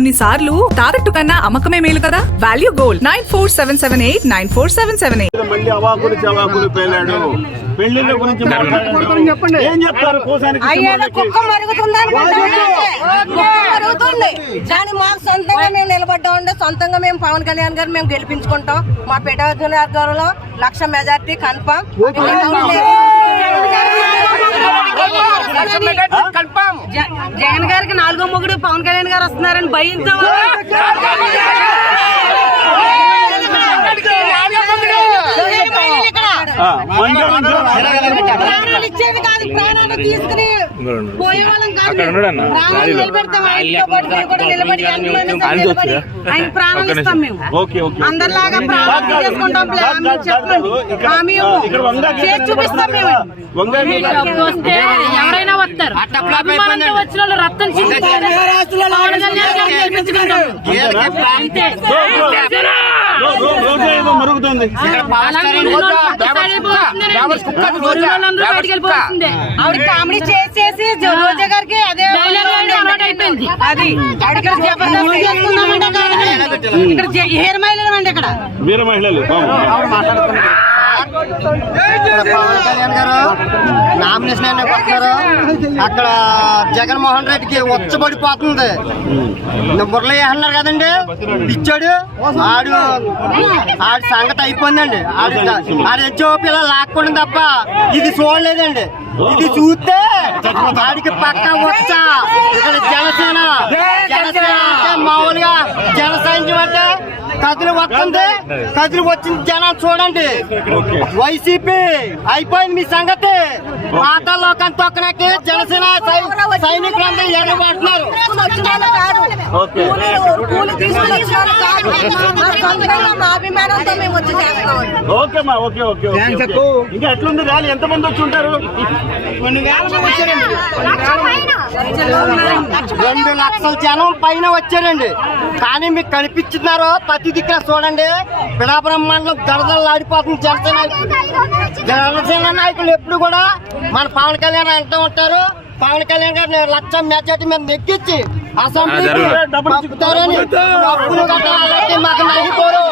కొన్నిసార్లు తాకట్టు కన్నా అమ్మకమే మేలు కదా? Value gold nine four seven seven eight nine four seven seven eight. మళ్ళీ అవాకులు చవాకులు పేలాడు. పెళ్ళిళ్ళ గురించి మాట్లాడాడు. ఏం చెప్తారు? కుక్క మరుగుతుందని కుక్క మరుగుతుంది. కానీ మాకు సొంతంగా మేము నిలబడ్డామంటే సొంతంగా మేము పవన్ కళ్యాణ్ గారు మేము గెలిపించుకుంటాం. మా పిఠార్జునగర్లో లక్ష మెజార్టీ కన్ఫామ్ జగన్ గారికి నాలుగో మొగుడు పవన్ కళ్యాణ్ గారు వస్తున్నారని భయంతో. ప్రాణాలు ఇచ్చేది కాదు ప్రాణాలు తీసుకుని పోయే వాళ్ళం కాదు. మేము. ప్రాణాలు నిలబెడతాం ఆయనతో పాటు మేము కూడా నిలబడి అందులోనే సరే నిలబడి ఆయన ప్రాణాలు ఇస్తాం మేము. ఓకే ఓకే అందరిలాగా ప్రాణాలు తీసుకుంటాం ప్లే- కాదు, కాదు, చెప్పండి. కాదు. ఇక్కడ- హామీ ఇక్కడ వంగా చేసి చూపిస్తాం మేము. వంగాకి వస్తే ఎవరైనా వస్తారు. అభిమానంతో వచ్చిన వాళ్ళు రక్తం చిందిస్తారు. మరుగుతుంది. ఆవిడ కామెడీ చేసేసి రోజా గారికి అదే అయిపోయింది. అది. ఇక్కడ హెయిర్ మైల్ అండి ఇక్కడ? వీర మహిళలు. పవన్ కళ్యాణ్ గారు నామినేషన్ అయినా కొట్టారు అక్కడ జగన్మోహన్ రెడ్డికి ఉచ్చబడిపోతుంది. మురళి అన్నారు కదండి? పిచ్చాడు. ఆడు ఆడి సంగతి అయిపోయిందండి. ఆడు ఆడు ఎచ్చోపి ఇలా లాక్కుండా తప్ప ఇది చూడలేదండి. ఇది చూస్తే ఆడికి పక్క వచ్చా. ఇక్కడ జనసేన. జనసేన మామూలుగా జన సైన్యం అంటే కదిలి వస్తుంది. కదిలి వచ్చిన జనాలు చూడండి. వైసీపీ అయిపోయింది మీ సంగతి. పాతాలోకం తొక్కనకి జనసేన సై- సైనికులందరూ ఎడబడుతున్నారు. ఇంకా ఎట్లుంది ర్యాలీ? ఎంత మంది వచ్చి ఉంటారు రెండు లక్షల జనం పైన వచ్చారండి. కానీ మీకు కనిపించున్నారు ప్రతి దిక్కున చూడండి. పిడాపురం మండలం దడదలాడిపోతుంది జనసేన జనసేన నాయకులు ఎప్పుడు కూడా మన పవన్ కళ్యాణ్ అంటూ ఉంటారు. పవన్ కళ్యాణ్ గారిని లక్ష మెజార్టీ మీద నెగ్గించి అసెంబ్లీకి పంపుతారని డబ్బులు కట్టాలంటే మాకు నగిపోరు